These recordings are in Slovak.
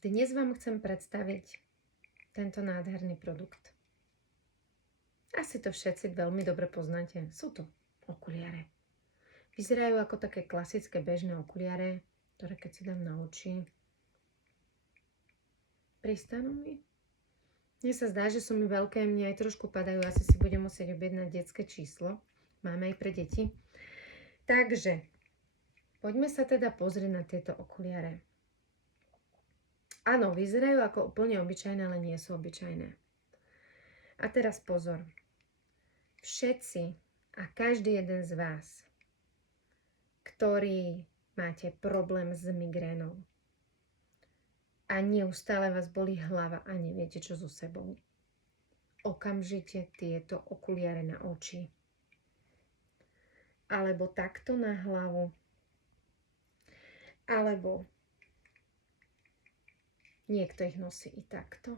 Dnes vám chcem predstaviť tento nádherný produkt. Asi to všetci veľmi dobre poznáte. Sú to okuliare. Vyzerajú ako také klasické bežné okuliare, ktoré keď si dám na oči, pristanú mi. Mne sa zdá, že sú mi veľké, mne aj trošku padajú, asi si budem musieť objednať detské číslo. Máme aj pre deti. Takže, poďme sa teda pozrieť na tieto okuliare. Áno, vyzerajú ako úplne obyčajné, ale nie sú obyčajné. A teraz pozor. Všetci a každý jeden z vás, ktorí máte problém s migrénou a neustále vás bolí hlava a neviete, čo so sebou, okamžite tieto okuliare na oči alebo takto na hlavu alebo niekto ich nosí i takto.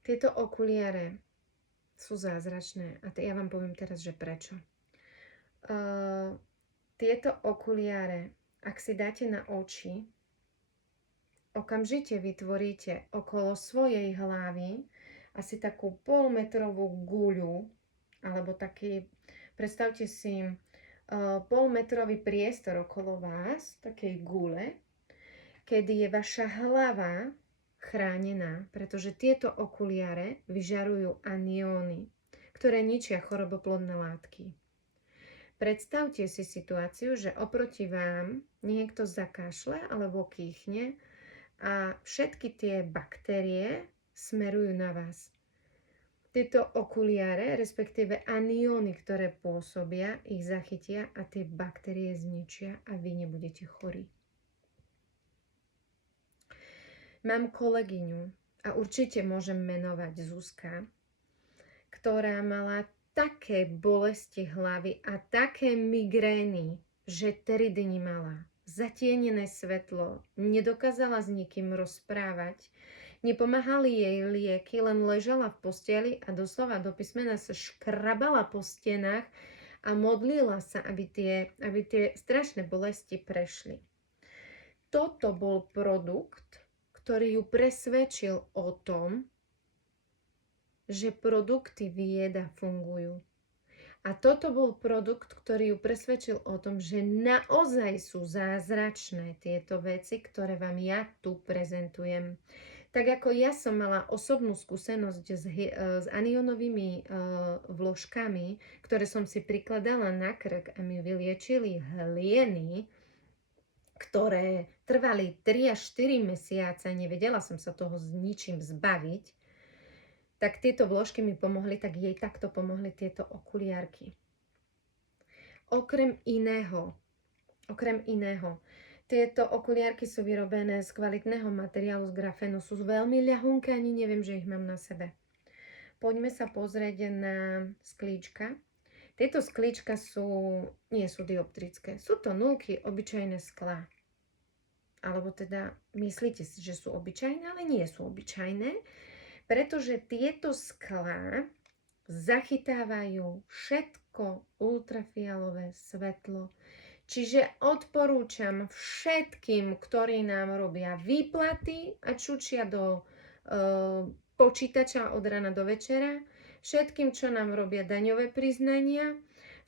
Tieto okuliare sú zázračné a ja vám poviem teraz, že prečo. Tieto okuliare, ak si dáte na oči, okamžite vytvoríte okolo svojej hlavy asi takú polmetrovú guľu, alebo taký, predstavte si polmetrový priestor okolo vás, takej gule, kedy je vaša hlava chránená, pretože tieto okuliare vyžarujú anióny, ktoré ničia choroboplodné látky. Predstavte si situáciu, že oproti vám niekto zakašle alebo kýchne a všetky tie baktérie smerujú na vás. Tieto okuliare, respektíve anióny, ktoré pôsobia, ich zachytia a tie baktérie zničia a vy nebudete chorí. Mám kolegyňu a určite môžem menovať Zuzka, ktorá mala také bolesti hlavy a také migrény, že 3 dni mala zatienené svetlo, nedokázala s nikým rozprávať, nepomáhali jej lieky, len ležala v posteli a doslova do písmena sa škrabala po stenách a modlila sa, aby tie strašné bolesti prešli. Toto bol produkt, ktorý ju presvedčil o tom, že produkty Vieda fungujú. A toto bol produkt, ktorý ju presvedčil o tom, že naozaj sú zázračné tieto veci, ktoré vám ja tu prezentujem. Tak ako ja som mala osobnú skúsenosť s aniónovými vložkami, ktoré som si prikladala na krk a mi vyliečili hlieny, ktoré trvali 3 až 4 mesiace, nevedela som sa toho s ničím zbaviť, tak tieto vložky mi pomohli, tak jej takto pomohli tieto okuliarky. Okrem iného, tieto okuliarky sú vyrobené z kvalitného materiálu, z grafénu, sú veľmi ľahunké, ani neviem, že ich mám na sebe. Poďme sa pozrieť na sklíčka. Tieto sklíčka nie sú dioptrické, sú to nulky obyčajné sklá. Alebo teda myslíte si, že sú obyčajné, ale nie sú obyčajné, pretože tieto sklá zachytávajú všetko ultrafialové svetlo. Čiže odporúčam všetkým, ktorí nám robia výplaty a čučia do počítača od rána do večera, všetkým, čo nám robia daňové priznania,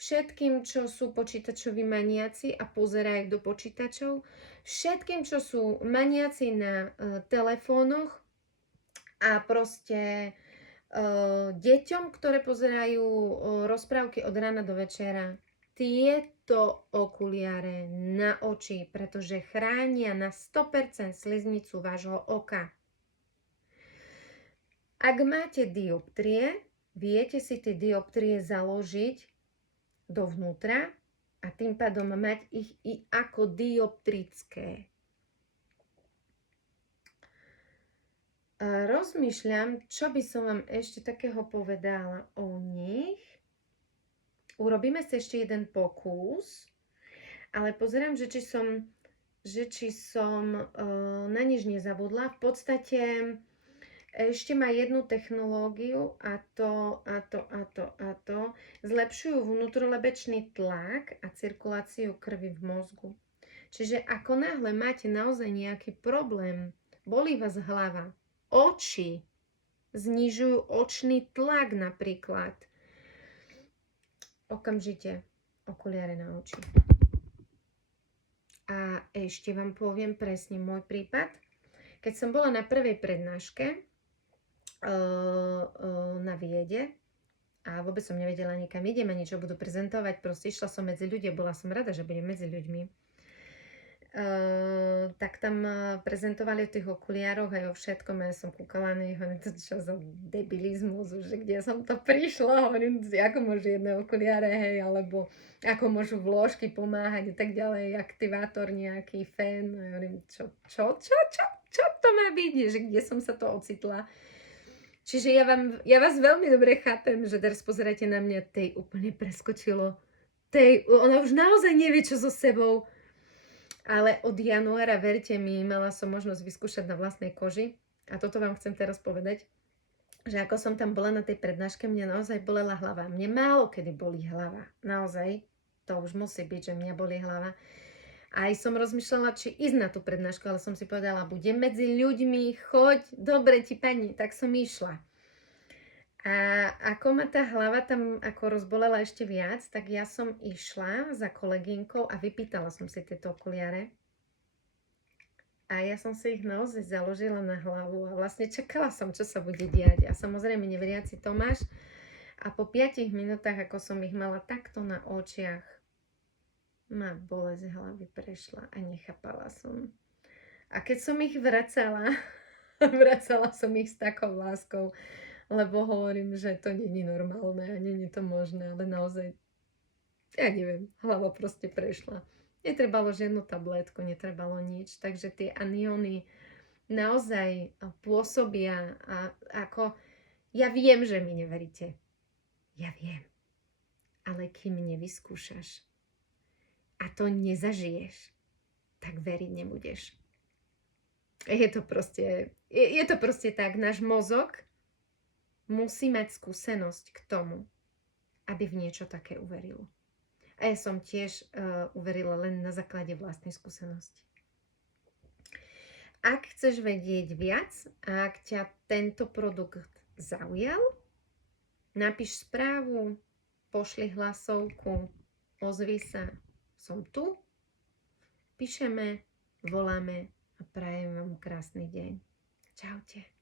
všetkým, čo sú počítačoví maniaci a pozerajú do počítačov, všetkým, čo sú maniaci na telefónoch a proste deťom, ktoré pozerajú rozprávky od rána do večera, tieto okuliare na oči, pretože chránia na 100% sliznicu vášho oka. Ak máte dioptrie, viete si tie dioptrie založiť dovnútra a tým pádom mať ich i ako dioptrické. Rozmýšľam, čo by som vám ešte takého povedala o nich. Urobíme si ešte jeden pokus, ale pozerám, že či som na nič nezabudla. V podstate Ešte má jednu technológiu a to. Zlepšujú vnútrolebečný tlak a cirkuláciu krvi v mozgu. Čiže ako náhle máte naozaj nejaký problém, bolí vás hlava, oči, znižujú očný tlak napríklad, okamžite okuliare na oči. A ešte vám poviem presne môj prípad. Keď som bola na prvej prednáške na Viede a vôbec som nevedela, nikam idem a niečo budú prezentovať, proste išla som medzi ľudia, bola som rada, že budem medzi ľuďmi. Tak tam prezentovali o tých okuliároch aj o všetkom a ja som kúkala na nich, to čo za debilizmus, že kde som to prišla, hovorím, ako môžu jedné okuliare, hej, alebo ako môžu vložky pomáhať a tak ďalej, aktivátor nejaký, fén, hovorím, čo to má byť, že kde som sa to ocitla. Čiže ja vás veľmi dobre chápem, že teraz pozerajte na mňa, tej úplne preskočilo, ona už naozaj nevie, čo so sebou. Ale od januára, verte mi, mala som možnosť vyskúšať na vlastnej koži. A toto vám chcem teraz povedať, že ako som tam bola na tej prednáške, mňa naozaj bolela hlava. Mne málo kedy bolí hlava. Naozaj, to už musí byť, že mňa bolí hlava. A aj som rozmýšľala, či ísť na tú prednášku, ale som si povedala, budem medzi ľuďmi, choď, dobre ti pani, tak som išla. A ako ma tá hlava tam ako rozbolela ešte viac, tak ja som išla za kolegynkou a vypýtala som si tieto okuliare. A ja som si ich naozaj založila na hlavu a vlastne čakala som, čo sa bude diať. A samozrejme neveriaci Tomáš. A po 5 minútach, ako som ich mala takto na očiach, ma bolesť hlavy prešla a nechápala som. A keď som ich vracala som ich s takou láskou, lebo hovorím, že to není normálne a není to možné, ale naozaj, ja neviem, hlava proste prešla. Netrebalo žiadnu tabletku, netrebalo nič, takže tie anióny naozaj pôsobia a ako, ja viem, že mi neveríte. Ja viem. Ale kým nevyskúšaš a to nezažiješ, tak veriť nebudeš. Je to proste tak, náš mozog musí mať skúsenosť k tomu, aby v niečo také uveril. A ja som tiež uverila len na základe vlastnej skúsenosti. Ak chceš vedieť viac a ak ťa tento produkt zaujal, napíš správu, pošli hlasovku, ozvi sa, som tu, píšeme, voláme a prajem vám krásny deň. Čaute.